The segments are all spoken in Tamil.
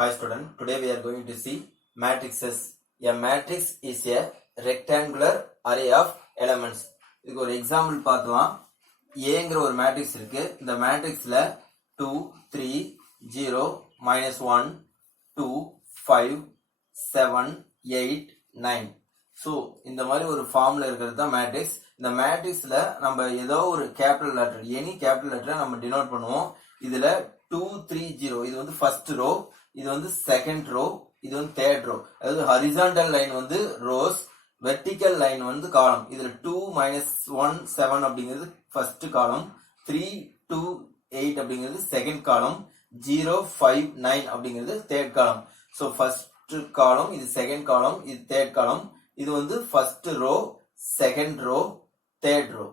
Hi student, today we are going to see matrices. A matrix is a rectangular array of elements. இதுக்கு ஒரு எக்ஸாம்பிள் பார்க்கலாம். ஏங்கிற ஒரு மேட்ரிக்ஸ் இருக்கு. இந்த மேட்ரிக்ஸ்ல 2, 3, 0, -1, 2, 5, 7, 8, 9. ஸோ இந்த மாதிரி ஒரு ஃபார்ம்ல இருக்கிறது தான் மேட்ரிக்ஸ். இந்த மேட்ரிக்ஸ்ல நம்ம ஏதோ ஒரு கேபிட்டல் லெட்டர், எனி கேபிட்டல் லெட்டரை நம்ம டினோட் பண்ணுவோம். இதுல 2, 3, 0 இது வந்து ஃபர்ஸ்ட் ரோ, இது வந்து செகண்ட் ரோ, இது வந்து தேர்ட் ரோ. அதாவது ஹரிசாண்டல் லைன் வந்து ரோஸ், வெர்டிக்கல் லைன் வந்து காலம். இதுல 2, -1, 7 அப்படிங்கிறது ஃபர்ஸ்ட் காலம், 3, 2, 8 அப்படிங்கிறது செகண்ட் காலம், 0, 5, 9 அப்படிங்கிறது தேர்ட் காலம். ஸோ ஃபர்ஸ்ட் காலம், இது செகண்ட் காலம், இது தேர்ட் காலம். இது வந்து first row, second row, third row.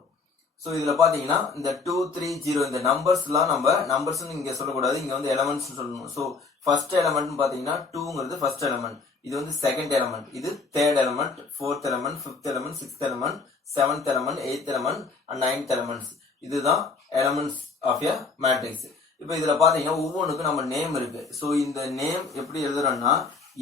So இதுல பாத்தீங்கன்னா இந்த 2, 3, 0 இந்த நம்பர்ஸ் எல்லாம் நம்ம நம்பர்ஸ் இங்க சொல்லக்கூடாது, இங்க வந்து எலமெண்ட்ஸ் சொல்லணும். ஸோ ஃபர்ஸ்ட் எலமெண்ட் பாத்தீங்கன்னா 2ங்கிறது ஃபர்ஸ்ட் எலமெண்ட், இது வந்து செகண்ட் எலமெண்ட், இது third element, fourth element, fifth element, sixth element, seventh element, eighth element and ninth elements. இதுதான் எலமெண்ட்ஸ் ஆஃப் எ மேட்ரிக்ஸ். இப்போ இதுல பாத்தீங்கன்னா ஒவ்வொன்றுக்கும் நம்ம நேம் இருக்கு. ஸோ இந்த நேம் எப்படி எழுதுறோம்னா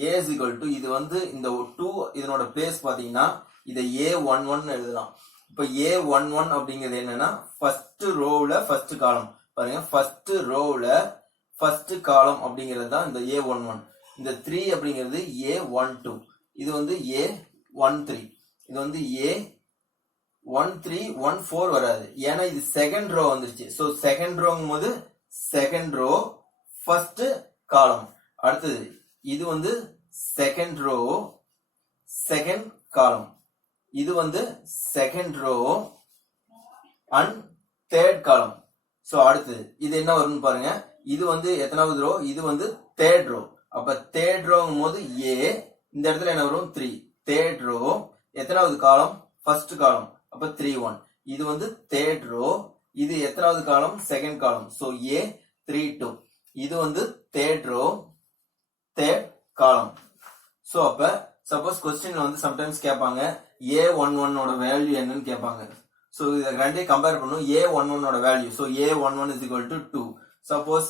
A is equal to, இது வந்து இந்த 2 இதனோட பிளேஸ் பாத்தீங்கன்னா இதை A11 எழுதலாம். இப்ப A11 அப்படிங்கிறது என்னன்னா ஃபர்ஸ்ட் ரோவ்ல ஃபர்ஸ்ட் காலம். பாருங்க, ஃபர்ஸ்ட் ரோவ்ல ஃபர்ஸ்ட் காலம் அப்படிங்கிறது தான் இந்த A11. இந்த 3 அப்படிங்கிறது A12, இது வந்து A13, இது வந்து A13, 14 வராது, ஏன்னா இது செகண்ட் ரோ வந்துருச்சு. ஸோ செகண்ட் ரோங்கும் போது செகண்ட் ரோ ஃபர்ஸ்ட் காலம். அடுத்தது இது வந்து செகண்ட் ரோ செகண்ட் காலம், இது வந்து second row and third column. So அடுத்து இது என்ன வரும்னு பாருங்க, இது வந்து எத்தனாவது ரோ, இது வந்து தேர்ட் ரோ. அப்ப தேர்ட் ரோங்கும் போது A, இந்த இடத்துல என்ன வரும் 3, தேர்ட் ரோ எத்தனாவது காலம், ஃபர்ஸ்ட் காலம், அப்ப 3, 1. இது வந்து தேர்ட் ரோ, இது எத்தனாவது காலம், செகண்ட் காலம், சோ A3, 2. இது வந்து third row third column. So அப்ப சப்போஸ் கொஸ்டின்ல வந்து சம்டைம்ஸ் கேட்பாங்க A11 ஓட வேல்யூ என்னன்னு கேட்பாங்க. சோ இத ரெண்டையும் கம்பேர் பண்ணும். A11 ஓட value, so A11 is equal to 2. Suppose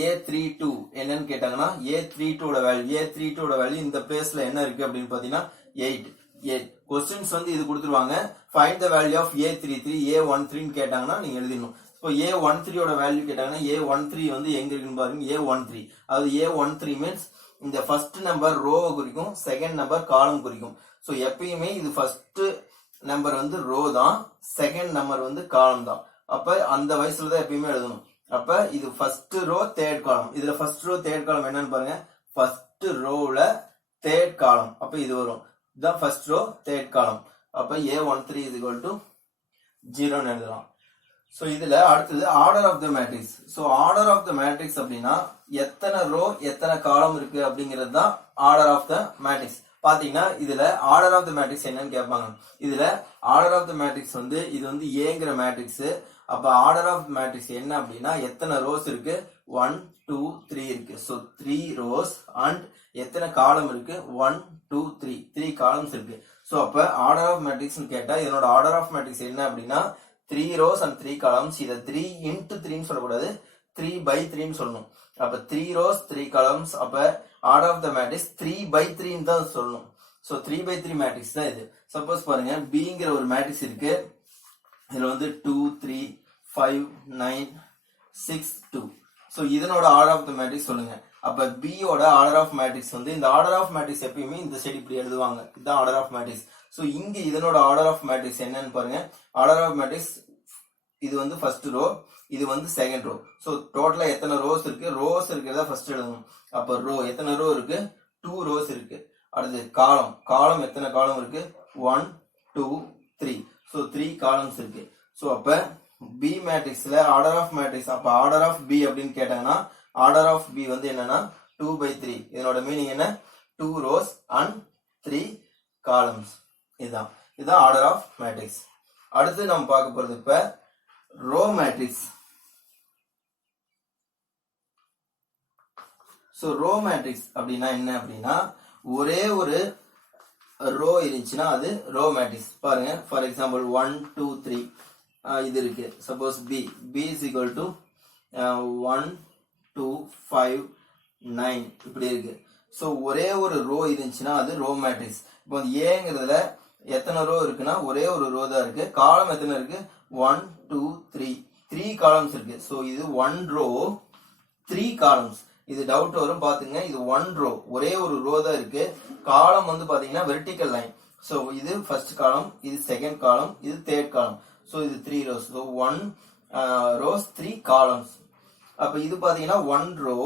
A32 என்னன்னு கேட்டாங்கன்னா A32 ஓட வேல்யூ, A32 ஓட வேல்யூ இந்த பிளேஸ்ல என்ன இருக்கு அப்படின்னு பாத்தீங்கன்னா 8. கொஸ்டின்ஸ் வந்து இது கொடுத்துருவாங்க. Find the value of A33, A13 கேட்டாங்கன்னா நீங்க எழுதிடணும். இப்போ A13 ஓட வேல்யூ கேட்டாங்கன்னா A13 வந்து எங்க இருக்குன்னு பாருங்க, A13. அதாவது A13 மீன்ஸ் இந்த ஃபர்ஸ்ட் நம்பர் ரோவை குறிக்கும், செகண்ட் நம்பர் காலம் குறிக்கும். ஸோ எப்பயுமே இது ஃபர்ஸ்ட் நம்பர் வந்து ரோ தான், செகண்ட் நம்பர் வந்து காலம் தான். அப்ப அந்த வயசுல தான் எப்பயுமே எழுதணும். அப்ப இது ஃபர்ஸ்ட் ரோ தேர்ட் காலம். இதுல ஃபர்ஸ்ட் ரோ தேர்ட் காலம் என்னன்னு பாருங்க, ஃபர்ஸ்ட் ரோல தேர்ட் காலம், அப்ப இது வரும். இதுதான் ஃபர்ஸ்ட் ரோ தேர்ட் காலம். அப்ப A13 is equal to 0 எழுதலாம். சோ இதுல அடுத்தது order of the matrix. So order of the matrix அப்படின்னா எத்தனை ரோ எத்தனை காலம் இருக்கு அப்படிங்கிறது தான் ஆர்டர் ஆஃப் த மேட்ரிக்ஸ். பாத்தீங்கன்னா இதுல ஆர்டர் ஆஃப் த மேட்ரிக்ஸ் என்னன்னு கேட்பாங்க. இதுல ஆர்டர் ஆஃப் த மேட்ரிக்ஸ் வந்து இது வந்து ஏங்கிற மேட்ரிக்ஸ். அப்ப ஆர்டர் ஆஃப் மேட்ரிக்ஸ் என்ன அப்படின்னா எத்தனை ரோஸ் இருக்கு, 1, 2, 3 இருக்கு. சோ 3 ரோஸ் அண்ட் எத்தனை காலம் இருக்கு, 1, 2, 3 காலம்ஸ் இருக்கு. சோ அப்ப ஆர்டர் ஆஃப் மேட்ரிக்ஸ் கேட்டா இதனோட ஆர்டர் ஆஃப் மேட்ரிக்ஸ் என்ன அப்படின்னா 3 rows and 3 columns. இத 3 into 3 சொல்லக்கூடாது, 3 by 3 சொல்லணும். அப்ப 3 rows 3 columns. அப்ப order of the matrix 3 by 3 தான் சொல்லணும். சோ 3 by 3 மேட்ரிக்ஸ் தான் இது. சப்போஸ் பாருங்க Bங்கிற ஒரு மேட்ரிக்ஸ் இருக்கு. இதுல வந்து 2, 3, 5, 9, 6, 2. சோ இதனோட ஆர்டர் ஆஃப் த மேட்ரிக்ஸ் சொல்லுங்க. அப்ப B ஓட ஆர்டர் ஆஃப் மேட்ரிக்ஸ் வந்து இந்த ஆர்டர் ஆஃப் மேட்ரிக்ஸ் எப்பயுமே இந்த சைடு இப்படி எழுதுவாங்க. இதுதான் ஆர்டர் ஆஃப் மேட்ரிக்ஸ். சோ இங்க இதனோட ஆர்டர் ஆஃப் மேட்ரிக்ஸ் என்னன்னு பாருங்க. ஆர்டர் ஆஃப் மேட்ரிக்ஸ் இது வந்து ஃபர்ஸ்ட் ரோ, இது வந்து செகண்ட் ரோ. சோ டோட்டலா எத்தனை ரோஸ் இருக்கு, ரோஸ் இருக்கிறதா ஃபர்ஸ்ட் எழுதணும். அப்ப ரோ எத்தனை ரோ இருக்கு, 2 ரோஸ் இருக்கு. அடுத்து காலம், காலம் எத்தனை காலம் இருக்கு, 1, 2, 3. சோ 3 காலம்ஸ் இருக்கு. சோ அப்ப B மேட்ரிக்ஸ்ல ஆர்டர் ஆஃப் மேட்ரிக்ஸ், அப்ப ஆர்டர் ஆஃப் B அப்படின்னு கேட்டாங்கன்னா ஆர்டர் ஆஃப் B வந்து என்னன்னா 2 by 3. இதனோட மீனிங் என்ன, 2 rows and 3 columns. இதுதான் ஆர்டர் ஆஃப் மேட்ரிக்ஸ். அடுத்து நம்ம பார்க்க போறது இப்ப row matrix. So row matrix அப்படின்னா என்ன அப்படின்னா ஒரே ஒரு ரோ இருந்துச்சுன்னா அது ரோ மேட்ரிக்ஸ். பாருங்க, ஃபார் எக்ஸாம்பிள் 1, 2, 3 இது இருக்கு. Suppose B is equal to 1, 2, 5, 9 இப்படி இருக்கு. ஸோ ஒரே ஒரு ரோ இருந்துச்சுன்னா அது ரோ மேட்ரிக்ஸ். இப்போ ஏங்கிறதுல எத்தனை ரோ இருக்குன்னா ஒரே ஒரு ரோ தான் இருக்கு. காலம் எத்தனை இருக்கு? 1 2 3 3 காலம்ஸ் இருக்கு. ஸோ இது 1 ரோ 3 காலம்ஸ். இது டவுட் வரும் பாத்துங்க. இது 1 ரோ ஒரே ஒரு ரோ தான் இருக்கு. காலம் பாத்தீங்கன்னா வெர்டிக்கல் லைன். ஸோ இது ஃபர்ஸ்ட் காலம், இது செகண்ட் காலம், இது தேர்ட் காலம். ஸோ இது 3 ரோஸ். So 1 rose 3 columns. அப்ப இது பாத்தீங்கன்னா 1 ரோ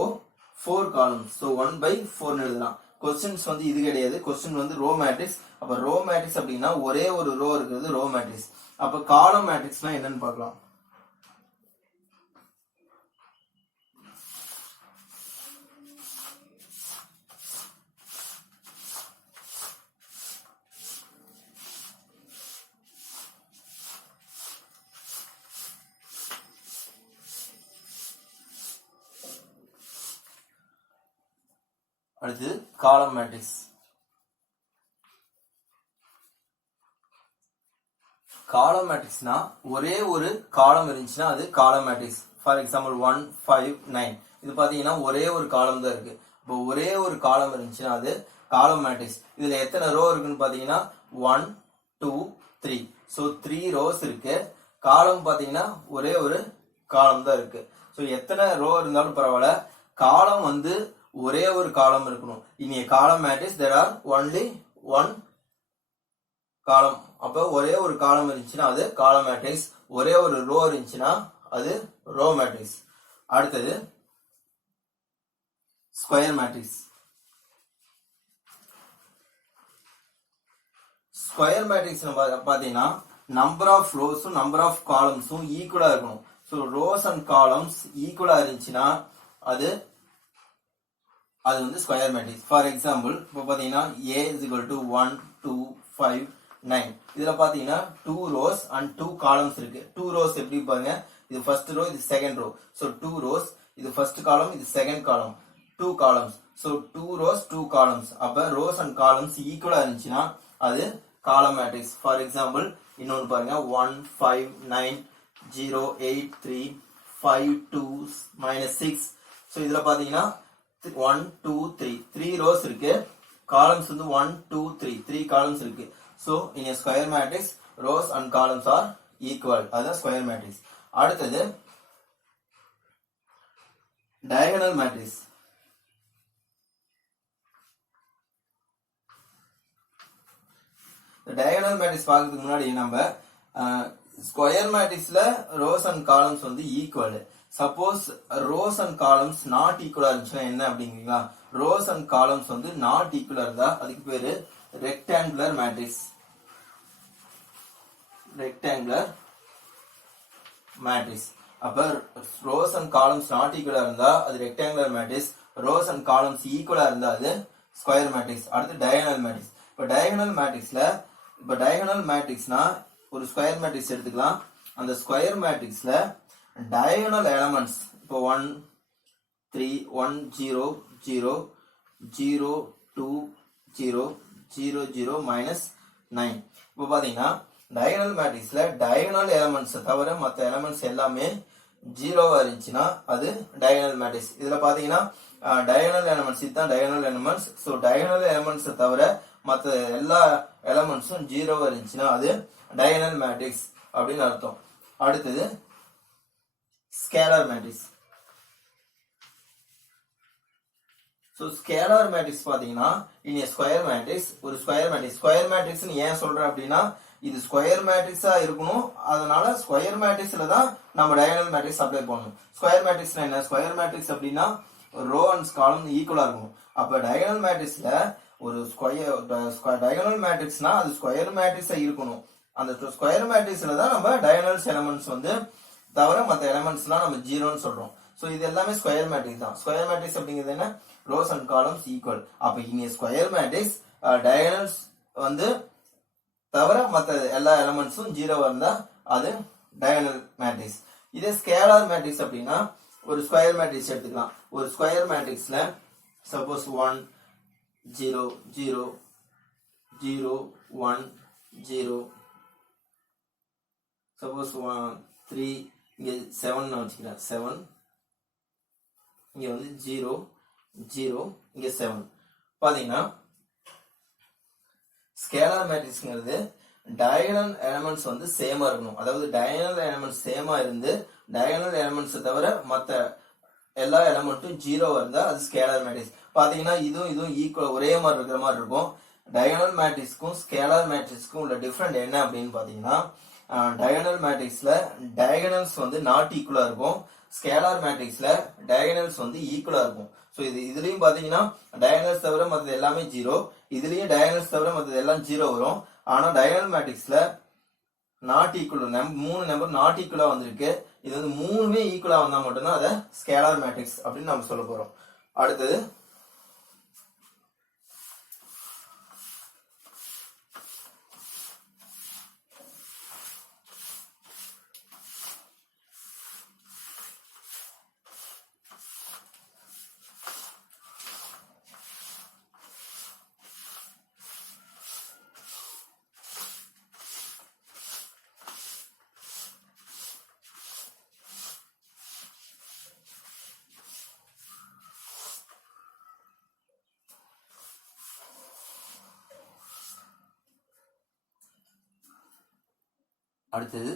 4 காலம்ஸ். ஸோ 1/4 எழுதலாம். கொஸ்டின்ஸ் இது கிடையாது. Question row matrix. அப்ப ரோ மேட்ரிக்ஸ் அப்படின்னா ஒரே ஒரு ரோ இருக்கிறது ரோ மேட்ரிக்ஸ். அப்ப காலம் மேட்ரிக்ஸ்னா என்னன்னு பார்க்கலாம். அடுத்து காலம் மேட்ரிக்ஸ். காலம் மேட்ரிக்ஸ்னா ஒரே ஒரு காலம் இருந்துச்சுன்னா அது காலம் மேட்ரிக்ஸ். ஃபார் எக்ஸாம்பிள் 1 5 9 இது பாத்தீங்கன்னா ஒரே ஒரு காலம் தான் இருக்கு. இப்போ ஒரே ஒரு காலம் இருந்துச்சுன்னா அது காலம் மேட்ரிக்ஸ். இதுல எத்தனை ரோ இருக்குன்னு பாத்தீங்கன்னா 1 2 3. ஸோ 3 ரோஸ் இருக்கு. காலம் பாத்தீங்கன்னா ஒரே ஒரு காலம் தான் இருக்கு. ஸோ எத்தனை ரோ இருந்தாலும் பரவாயில்ல, காலம் ஒரே ஒரு காலம் இருக்கணும். இனி காலம் matrix there are only one காலம். அப்ப ஒரே ஒரு காலம் இருந்துச்சுன்னா அது காலம் மேட்ரிக்ஸ். ஒரே ஒரு ரோ இருந்துச்சுன்னா அது ரோ மேட்ரிக்ஸ். அடுத்தது ஸ்கொயர் மேட்ரிக்ஸ். ஸ்கொயர் மேட்ரிக்ஸ் பாத்தீங்கன்னா நம்பர் ஆஃப் ரோஸும் நம்பர் ஆஃப் காலம்ஸும் ஈக்குவலா இருக்கணும். ஸோ ரோஸ் அண்ட் காலம்ஸ் ஈக்குவலா இருந்துச்சுன்னா அது ஸ்கொயர் மேட்ரிக்ஸ். ஃபார் எக்ஸாம்பிள் இப்போ பாத்தீங்கன்னா A is equal to 1 2 5 9. இதுல பாத்தீங்கன்னா 2 ரோஸ் அண்ட் 2 காலம்ஸ் இருக்கு. 2 ரோஸ் எப்படி பாருங்க, இது ஃபர்ஸ்ட் ரோ, இது செகண்ட் ரோ. ஸோ 2 ரோஸ், இது ஃபர்ஸ்ட் காலம், இது second column, 2 columns. So 2 rose 2 columns. அப்ப ரோஸ் அண்ட் காலம்ஸ் ஈக்குவலா இருந்துச்சுன்னா அது காலம் மேட்ரிக்ஸ். ஃபார் எக்ஸாம்பிள் இன்னொன்னு பாருங்க 1 5 9 0 8 3 5 2 -6. ஸோ இதுல பாத்தீங்கன்னா 1 2 3 3 ரோஸ் இருக்கு. காலம்ஸ் 1 2 3 3 காலம்ஸ் இருக்கு. So in a square matrix rows and columns are equal. அதுதான் square matrix. அடுத்தது diagonal matrix. diagonal matrix பார்க்கிறதுக்கு முன்னாடி நம்ம ஸ்கொயர் மேட்ரிக்ஸ்ல rows and columns equal. Suppose rows and columns not ஈக்குவலா இருந்துச்சுன்னா என்ன அப்படிங்கிறீங்களா? ரோஸ் அண்ட் காலம்ஸ் நாட் ஈக்குவலா இருந்தா அதுக்கு பேரு ரெக்டாங்குலர் மேட்ரிக்ஸ். Rectangular matrix. அப்ப ரோஸ் அண்ட் காலம்ஸ் நாட் ஈக்குவலா இருந்தா அது rectangular matrix. Rose and columns ஈக்குவலா இருந்தா அது ஸ்கொயர் மேட்ரிக்ஸ். அடுத்து டயகனல் மேட்ரிக்ஸ். இப்ப டயகனல் மேட்ரிக்ஸ்ல டயகனல் மேட்ரிக்ஸ்னா ஒரு ஸ்கொயர் மேட்ரிக்ஸ் எடுத்துக்கலாம். அந்த ஸ்கொயர் மேட்ரிக்ஸ்ல டயகனல் எலமெண்ட்ஸ் இப்போ 1 3 1 0 0 0 2 0 0 0 -9. இப்போ பாத்தீங்கன்னா டயகனல் மேட்ரிக்ஸ்ல டயகனல் எலமெண்ட்ஸ் தவிர மற்ற எலமெண்ட்ஸ் எல்லாமே ஜீரோவா இருந்துச்சுன்னா அது டயகனல் மேட்ரிக்ஸ். இதுல பாத்தீங்கன்னா டயகனல் எலமெண்ட்ஸ் இதுதான் diagonal elements. So diagonal elements தவிர மற்ற எல்லா எலமெண்ட்ஸும் ஜீரோவா இருந்துச்சுன்னா அது டயகனல் மேட்ரிக்ஸ் அப்படின்னு அர்த்தம். அடுத்தது scalar matrix. So scalar matrix பாத்தீங்கன்னா இன் ஸ்கொயர் மேட்ரிக்ஸ் ஒரு ஸ்கொயர் மேட்ரிக்ஸ். ஸ்கொயர் மேட்ரிக்ஸ் ஏன் சொல்றேன் அப்படின்னா இது ஸ்கொயர் மேட்ரிக்ஸா இருக்கணும். அதனால ஸ்கொயர் மேட்ரிக்ஸ்ல தான் நம்ம டயகனல் மேட்ரிக்ஸ் அப்ளை பண்ணணும். ஸ்கொயர் மேட்ரிக்ஸ்னா என்ன? ஸ்கொயர் மேட்ரிக்ஸ் அப்படின்னா ரோ அண்ட் காலம் ஈக்குவலா இருக்கணும். அப்ப டயகனல் மேட்ரிக்ஸ்ல ஒரு டயகனல் மேட்ரிக்ஸ்னா அது ஸ்கொயர் மேட்ரிக்ஸா இருக்கணும். அந்த ஸ்கொயர் மேட்ரிக்ஸ்ல தான் நம்ம டயகனல்ஸ் எலமெண்ட்ஸ் தவிர மற்ற எலமெண்ட்ஸ் எல்லாம் நம்ம ஜீரோன்னு சொல்றோம். சோ இது எல்லாமே ஸ்கொயர் மேட்ரிக்ஸ் தான். ஸ்கொயர் மேட்ரிக்ஸ் அப்படிங்கிறது என்ன? Rose and columns equal. அப்ப இங்க ஸ்கொயர் மேட்ரிக்ஸ் டயகனல்ஸ் தவிர மற்ற எல்லா எலமெண்ட்ஸும் ஜீரோவா இருந்தா அது டயகனல் மேட்ரிக்ஸ். இதே ஸ்கேலார் மேட்ரிக்ஸ் அப்படின்னா ஒரு ஸ்கொயர் மேட்ரிக்ஸ் எடுத்துக்கலாம். ஒரு ஸ்கொயர் மேட்ரிக்ஸ்ல சப்போஸ் 1 0 0 0 1 0 சப்போஸ் 3 இங்க 7 வச்சுக்கிறேன் 7 இங்க 0 0 இங்க 7 பாத்தீங்கன்னா ஸ்கேலார் மேட்ரிக்ஸ்ங்கிறது டயகனல் எலிமெண்ட்ஸ் வந்து சேமா இருக்கணும். அதாவது டயகனல் எலிமெண்ட்ஸ் சேமா இருந்து டயகனல் எலிமெண்ட்ஸ் தவிர மத்த எல்லா எலிமெண்ட்டும் 0 இருந்தா அது ஸ்கேலார் மேட்ரிக்ஸ். பாத்தீங்கன்னா இதுவும் ஈக்குவல் ஒரே மாதிரி இருக்கிற மாதிரி இருக்கும். டயகனல் மேட்ரிக்ஸ்க்கும் ஸ்கேலார் மேட்ரிக்ஸ்க்கும் உள்ள டிஃபரெண்ட் என்ன அப்படின்னு பாத்தீங்கன்னா டயகனல் மேட்ரிக்ஸ்ல டயகனல்ஸ் வந்து நாட் ஈக்குவலா இருக்கும். ஸ்கேலார் மேட்ரிக்ஸ்ல டயகனல்ஸ் வந்து ஈக்குவலா இருக்கும். சோ இதுலயும் பாத்தீங்கன்னா டயகனல்ஸ் தவிர மற்றது எல்லாமே 0, இதுலயும் டயகனல்ஸ் தவிர மற்றது எல்லாம் 0 வரும். ஆனா டயகனல் மேட்ரிக்ஸ்ல நாட் ஈக்குவல் 3 நம்பர் நாட் ஈக்குவலா வந்திருக்கு. இது வந்து 3மே ஈக்குவலா வந்தா மட்டும்தான் அதை ஸ்கேலார் மேட்ரிக்ஸ் அப்படின்னு நம்ம சொல்ல போறோம். அடுத்தது அடுத்தது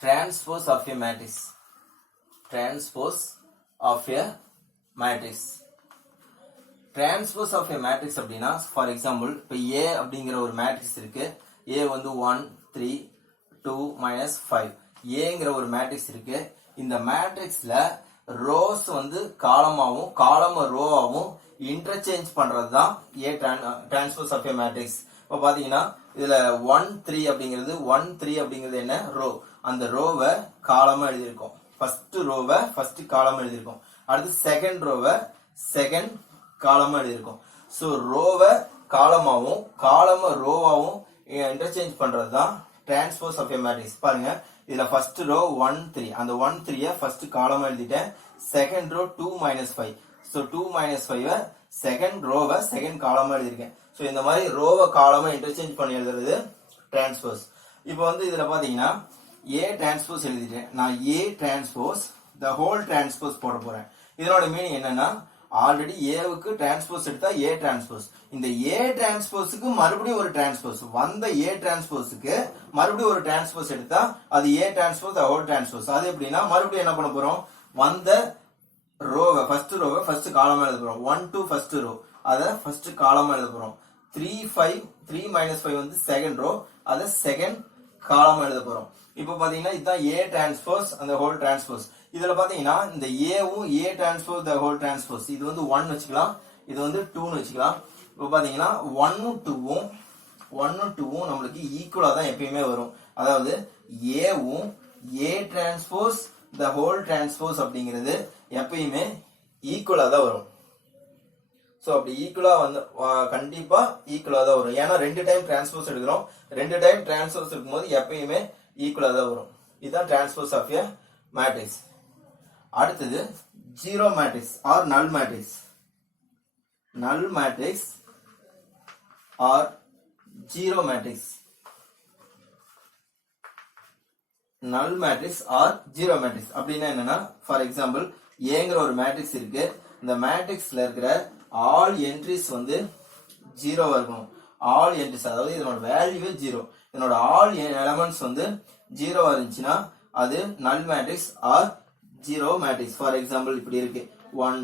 transpose of a matrix. Transpose of a matrix. Transpose of a matrix அப்படின்னா ஃபார் எக்ஸாம்பிள் இப்போ ஏ அப்படிங்கிற ஒரு மேட்ரிக்ஸ் இருக்கு. ஏ வந்து 1 3 2 -5 ஏங்கிற ஒரு மேட்ரிக்ஸ் இருக்கு. இந்த மேட்ரிக்ஸ்ல ரோஸ் வந்து காலமாவும் காலம் ரோவாவும் இன்டர்சேஞ்ச் பண்றது தான் A transpose of a matrix. இப்போ பாத்தீங்கன்னா இதுல 1 3 அப்படிங்கிறது 1 3 அப்படிங்கிறது என்ன ரோ. அந்த ரோவை காலமா எழுதியிருக்கோம். ஃபர்ஸ்ட் ரோவை ஃபர்ஸ்ட் காலமா எழுதியிருக்கோம். அடுத்து செகண்ட் ரோவை செகண்ட் காலமா எழுதியிருக்கோம். சோ ரோவை காலமாவும் காலம ரோவாவும் இன்டர்சேஞ்ச் பண்றது தான் டிரான்ஸ்போஸ் ஆஃப் எ மேட்ரிக்ஸ். பாருங்க இதுல ஃபர்ஸ்ட் ரோ 1 3 அந்த 1 3 ஃபர்ஸ்ட் காலமா எழுதிட்டேன். செகண்ட் ரோ 2 -5 சோ 2 -5 செகண்ட் ரோவை செகண்ட் காலமா எழுதிருக்கேன். சோ இந்த மாதிரி ரோவை காலமா இன்டர்சேஞ்ச் பண்ணி எழுதுறது டிரான்ஸ்போஸ். இப்போ வந்து இதுல பாத்தீங்கன்னா ஏ டிரான்ஸ்போஸ் எழுதிட்டேன். நான் ஏ டிரான்ஸ்போஸ் த ஹோல் டிரான்ஸ்போஸ் போட போறேன். இதனோட மீனிங் என்னன்னா ஆல்ரெடி ஏவுக்கு டிரான்ஸ்போஸ் எடுத்தா ஏ டிரான்ஸ்போஸ், இந்த ஏ டிரான்ஸ்போஸுக்கு மறுபடியும் ஒரு டிரான்ஸ்போஸ் வந்த ஏ டிரான்ஸ்போஸுக்கு மறுபடியும் ஒரு டிரான்ஸ்போஸ் எடுத்தா அது ஏ டிரான்ஸ்போஸ் த ஹோல் டிரான்ஸ்போஸ். அது எப்படின்னா மறுபடியும் என்ன பண்ண போறோம், வந்த ரோவை ஃபர்ஸ்ட் காலமா எழுத போறோம். 1 2 ஃபர்ஸ்ட் ரோ அத ஃபர்ஸ்ட் காலமா எழுத போறோம். 3 5 3 -5 வந்து செகண்ட் ரோ அத செகண்ட் காலமா எழுத போறோம். இப்போ பாத்தீங்கன்னா இதுதான் ஏ டிரான்ஸ்போஸ் அந்த ஹோல் டிரான்ஸ்போஸ். இதுல பாத்தீங்கன்னா இந்த ஏவும் ஏ டிரான்ஸ்போஸ் த ஹோல் டிரான்ஸ்போஸ் இது வந்து 1 வச்சுக்கலாம், இது வந்து 2 வச்சுக்கலாம். இப்போ பாத்தீங்கன்னா 1 2 நம்மளுக்கு ஈக்குவலா தான் எப்பயுமே வரும். அதாவது ஏவும் ஏ டிரான்ஸ்போஸ் த ஹோல் டிரான்ஸ்போஸ் அப்படிங்கிறது எப்பயுமே ஈக்குவலா தான் வரும். சோ அப்படி ஈக்குவலா வந்து கண்டிப்பா ஈக்குவலா தான் வரும். ஏன்னா 2 டைம் டிரான்ஸ்போஸ் எடுக்கிறோம். 2 டைம் டிரான்ஸ்போஸ் இருக்கும்போது எப்பயுமே ஈக்குவலா தான் வரும். இதுதான் டிரான்ஸ்போஸ் ஆஃப் எ மேட்ரிக்ஸ். அடுத்தது zero matrix or null matrix. Null matrix or zero matrix. Null matrix or zero matrix அப்படின்னா என்னன்னா ஃபார் எக்ஸாம்பிள் ஏங்கிற ஒரு மேட்ரிக்ஸ் இருக்கு. இந்த மேட்ரிக்ஸ்ல இருக்கிற ஆல் என்ட்ரிஸ் வந்து 0 இருக்கணும். ஆல் என்ட்ரிஸ் அதாவது இதனோட வேல்யூவே 0, இதனோட ஆல் எலிமெண்ட்ஸ் வந்து 0 இருந்துச்சுன்னா அது null matrix or zero matrix. For example இப்படி இருக்கு 1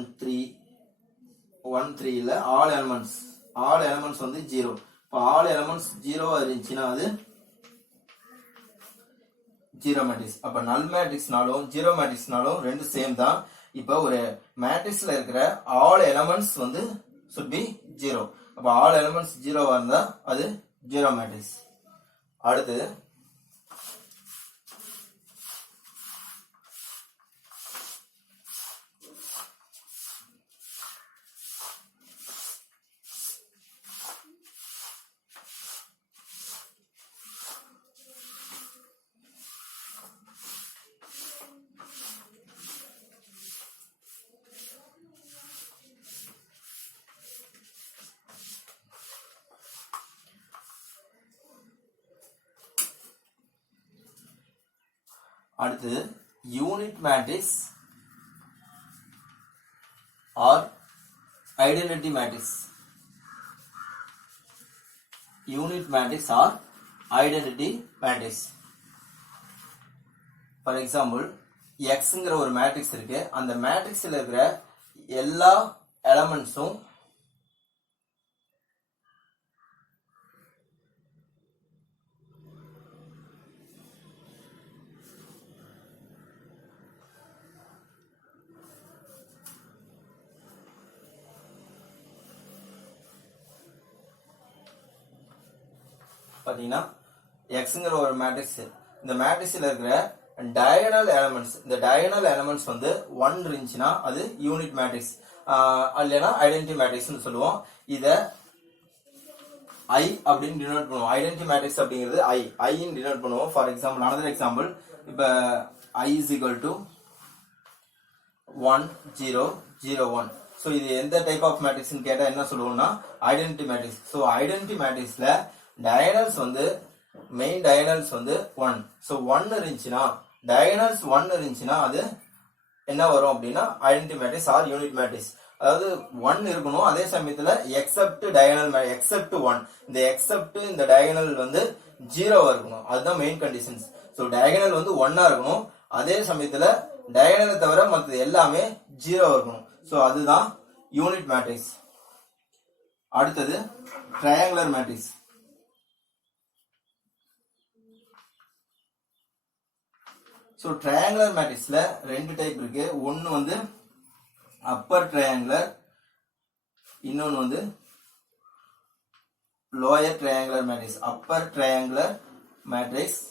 3 இல்ல ஆல் எலிமெண்ட்ஸ் வந்து 0. இப்போ ஆல் எலிமெண்ட்ஸ் 0 இருந்துச்சுன்னா அது ஜீரோ மேட்ரிக்ஸ். அப்ப நல் மேட்ரிக்ஸ்னாலும் ஜீரோ மேட்ரிக்ஸ்னாலும் ரெண்டு சேம் தான். இப்ப ஒரு மேட்ரிக்ஸ்ல இருக்கிற ஆல் எலிமெண்ட்ஸ் வந்து should be 0. அப்ப ஆல் எலிமெண்ட்ஸ் 0 இருந்தா அது ஜீரோ மேட்ரிக்ஸ். அடுத்து unit matrix or identity matrix, unit matrix or identity matrix. For example, Xங்கிற ஒரு மேட்ரிக்ஸ் இருக்கு. அந்த மேட்ரிக்ஸ்ல இருக்கிற எல்லா எலமெண்ட்ஸும் பாத்தீங்கன்னா Xங்கிற ஒரு மேட்ரிக்ஸ், இந்த மேட்ரிக்ஸ்ல இருக்கிற டயகனல் எலமெண்ட்ஸ், இந்த டயகனல் எலமெண்ட்ஸ் வந்து 1 இருந்துச்சுன்னா அது யூனிட் மேட்ரிக்ஸ், இல்லைன்னா ஐடென்டிட்டி மேட்ரிக்ஸ்னு சொல்லுவோம். இத I அப்படின்னு டினோட் பண்ணுவோம். ஐடென்டிட்டி மேட்ரிக்ஸ் அப்படிங்கிறது I ன்னு டினோட் பண்ணுவோம். ஃபார் எக்ஸாம்பிள், another எக்ஸாம்பிள், இப்ப I is equal to 1 0 0 1. So இது எந்த டைப் ஆஃப் மேட்ரிக்ஸ்னு கேட்டா என்ன சொல்லுவோம்னா ஐடென்டிட்டி மேட்ரிக்ஸ். ஸோ ஐடென்டிட்டி மேட்ரிக்ஸ்ல டயகனல்ஸ் வந்து மெயின் டயகனல்ஸ் வந்து 1. ஸோ 1 இருந்துச்சுன்னா டயகனல்ஸ் 1 இருந்துச்சுன்னா அது என்ன வரும் அப்படின்னா identity matrix or unit matrix. அதாவது 1 இருக்கணும், அதே சமயத்துல எக்ஸப்ட் டயகனல் எக்ஸப்ட் 1, இந்த எக்ஸப்ட் இந்த டயகனல் வந்து 0 இருக்கணும். அதுதான் மெயின் கண்டிஷன்ஸ். ஸோ டயகனல் வந்து 1 இருக்கணும், அதே சமயத்துல டயகனலை தவிர மற்றது எல்லாமே 0 இருக்கணும். ஸோ அதுதான் யூனிட் மேட்ரிக்ஸ். அடுத்தது ட்ரையாங்குலர் மேட்ரிக்ஸ். ஸோ ட்ரையாங்குலர் மேட்ரிக்ஸ்ல 2 டைப் இருக்கு. ஒன்னு வந்து அப்பர் ட்ரையாங்குலர், இன்னொன்னு வந்து lower triangular matrix. Upper triangular matrix,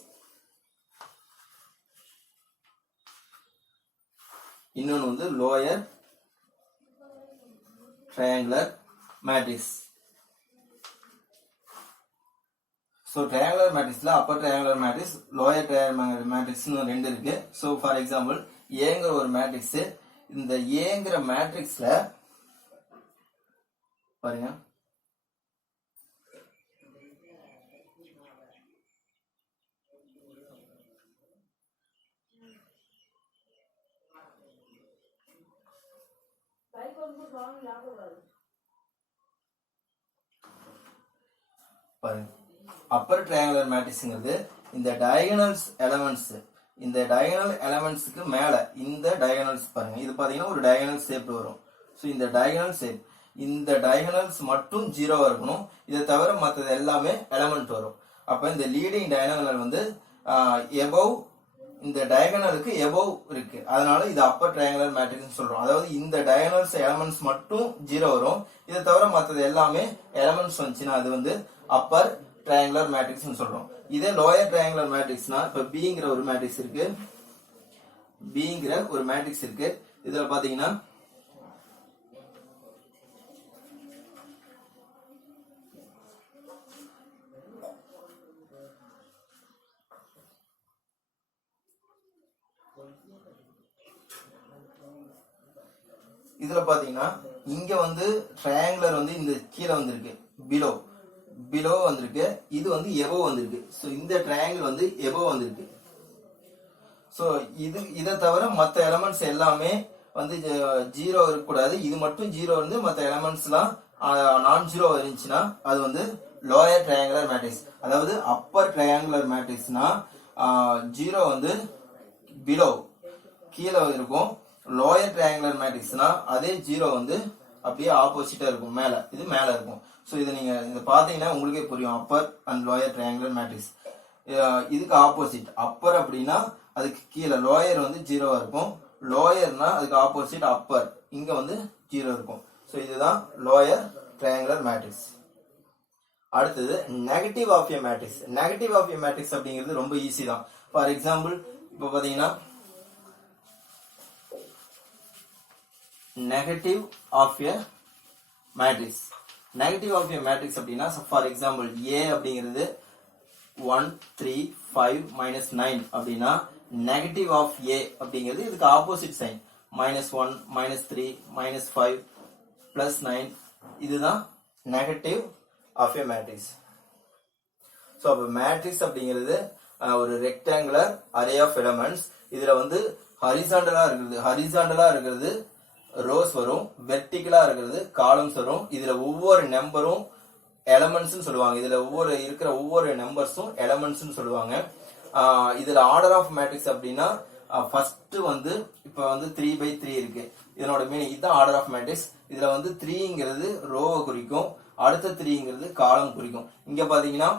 இன்னொன்னு வந்து lower triangular matrix. So triangular மேட்ரிக்ஸ்ல upper triangular matrix, lower triangular மேட்ரிக்ஸ்னு 2 இருக்கு. ஸோ ஃபார் எக்ஸாம்பிள், ஏங்கிற ஒரு மேட்ரிக்ஸ், இந்த ஏங்கிற மேட்ரிக்ஸ்ல பாருங்க, அப்பர் ட்ரையாங்குலர் மேட்ரிக்ஸ்ங்கிறது இந்த டயகனல்ஸ் எலமெண்ட்ஸ், இந்த டயகனல் எலமெண்ட்ஸ்க்கு மேல இந்த டயகனல்ஸ் பாருங்க, இது பாத்தீங்கன்னா ஒரு டயகனல் ஷேப் வரும். ஸோ இந்த டயகனல் ஷேப், இந்த டயகனல்ஸ் மட்டும் 0 இருக்கணும், இதை தவிர மற்றது எல்லாமே எலமெண்ட் வரும். அப்ப இந்த லீடிங் டயகனல் வந்து எபவ், இந்த டயகனலுக்கு எபவ் இருக்கு, அதனால இது அப்பர் ட்ரையாங்குலர் மேட்ரிக்ஸ் சொல்றோம். அதாவது இந்த டயகனல்ஸ் எலமெண்ட்ஸ் மட்டும் 0 வரும், இதை தவிர மற்றது எல்லாமே எலமெண்ட்ஸ் வந்துச்சுன்னா அது வந்து அப்பர் ட்ரையாங்குலர் மேட்ரிக்ஸ் சொல்றோம். இதே லோயர் ட்ரையாங்குலர் மேட்ரிக்ஸ்னா, இப்ப பிங்கிற ஒரு மேட்ரிக்ஸ் இருக்கு, பிங்கிற ஒரு மேட்ரிக்ஸ் இருக்கு. இதுல பாத்தீங்கன்னா இங்க வந்து ட்ரையாங்குலர் வந்து இந்த கீழே வந்திருக்கு, பிலோ வந்திருக்கு, இது வந்து எபோ வந்திருக்கு. ஸோ இந்த ட்ரையாங்கிள் வந்து எபோ வந்திருக்கு. ஸோ இதை தவிர மற்ற எலமெண்ட்ஸ் எல்லாமே வந்து 0 இருக்கக்கூடாது, இது மட்டும் 0 இருந்து மற்ற எலமெண்ட்ஸ் எல்லாம் நான் 0 இருந்துச்சுன்னா அது வந்து லோயர் ட்ரையாங்குலர் மேட்ரிக்ஸ். அதாவது அப்பர் ட்ரையாங்குலர் மேட்ரிக்ஸ்னா 0 வந்து பிலோ கீழே இருக்கும், லோயர் ட்ரையாங்குலர் மேட்ரிக்ஸ்னா அதே 0 வந்து அப்படியே ஆப்போசிட்டா இருக்கும், மேல, இது மேல இருக்கும். ஸோ இதை நீங்க இதை பாத்தீங்கன்னா உங்களுக்கே புரியும், upper and lower triangular matrix. இதுக்கு ஆப்போசிட் அப்பர் அப்படின்னா அதுக்கு கீழே லோயர் வந்து 0 இருக்கும், லோயர்னா அதுக்கு ஆப்போசிட் அப்பர், இங்க வந்து 0 இருக்கும். ஸோ இதுதான் லோயர் ட்ரையாங்குலர் மேட்ரிக்ஸ். அடுத்தது negative of a matrix. Negative of a matrix அப்படிங்கிறது ரொம்ப ஈஸி தான். ஃபார் எக்ஸாம்பிள், இப்போ பாத்தீங்கன்னா negative of a matrix, negative of a matrix அப்படின்னா, ஃபார் எக்ஸாம்பிள் ஏ அப்படிங்கிறது 1 3 5 -9 அப்படின்னா நெகட்டிவ் ஆஃப் ஏ அப்படிங்கிறது இதுக்கு ஆப்போசிட் சைன், -1 -3 -5 +9, இதுதான் negative of a matrix. So அப்போ மேட்ரிக்ஸ் அப்படிங்கிறது ஒரு ரெக்டாங்குலர் அரே ஆஃப் எலமெண்ட்ஸ். இதுல வந்து ஹரிசாண்டலா இருக்கிறது ரோஸ் வரும், வெர்டிகலா இருக்கிறது காலம்ஸ் வரும். இதுல ஒவ்வொரு நம்பரும் எலமெண்ட்ஸ் சொல்லுவாங்க. இதுல இருக்கிற ஒவ்வொரு நம்பர்ஸும் எலமெண்ட்ஸ் சொல்லுவாங்க. இதுல ஆர்டர் ஆஃப் மேட்ரிக்ஸ் அப்படின்னா ஃபர்ஸ்ட் வந்து இப்ப வந்து 3/3 இருக்கு. இதனோட மீனிங் இதுதான் ஆர்டர் ஆஃப் மேட்ரிக்ஸ். இதுல வந்து 3ங்கிறது ரோவை குறிக்கும், அடுத்த 3ங்கிறது காலம் குறிக்கும். இங்க பாத்தீங்கன்னா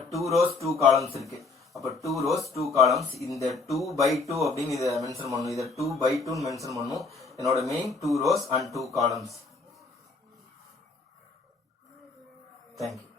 2 rows 2 columns இருக்கு. அப்ப 2 rows 2 columns. இந்த 2/2 அப்படின்னு இதை மென்ஷன் பண்ணும். இதை 2/2 மென்ஷன் பண்ணும். என்னோட meaning 2 rows and 2 columns. Thank you.